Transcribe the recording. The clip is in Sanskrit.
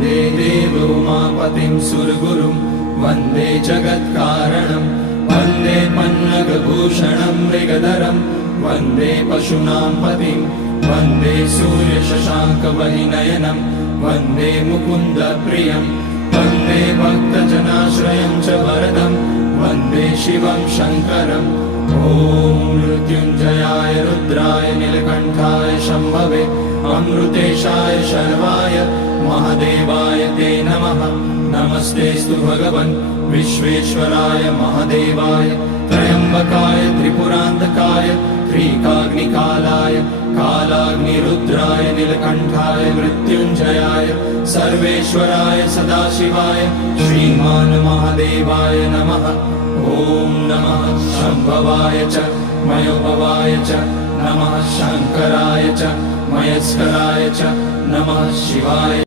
वन्दे देवोमापतिं सुरगुरुं वन्दे जगत्कारणं वन्दे पन्नगभूषणं मृगधरं वन्दे पशूनां पतिं वन्दे सूर्यशशाङ्कवहिनयनं वन्दे मुकुन्दप्रियं वन्दे भक्तजनाश्रयं च वरदं वन्दे शिवं शङ्करम् ॐ मृत्युञ्जयाय रुद्राय नीलकण्ठाय शम्भवे अमृतेशाय शर्वाय महादेवाय ते नमः। नमस्तेस्तु भगवन् विश्वेश्वराय महादेवाय त्र्यम्बकाय त्रिपुरान्तकाय त्रिकाग्निकालाय कालाग्निरुद्राय नीलकण्ठाय मृत्युञ्जयाय सर्वेश्वराय सदाशिवाय श्रीमान् महादेवाय नमः। ॐ नमः शम्भवाय च मयोभवाय च नमः शङ्कराय च मयस्कराय च नमः शिवाय।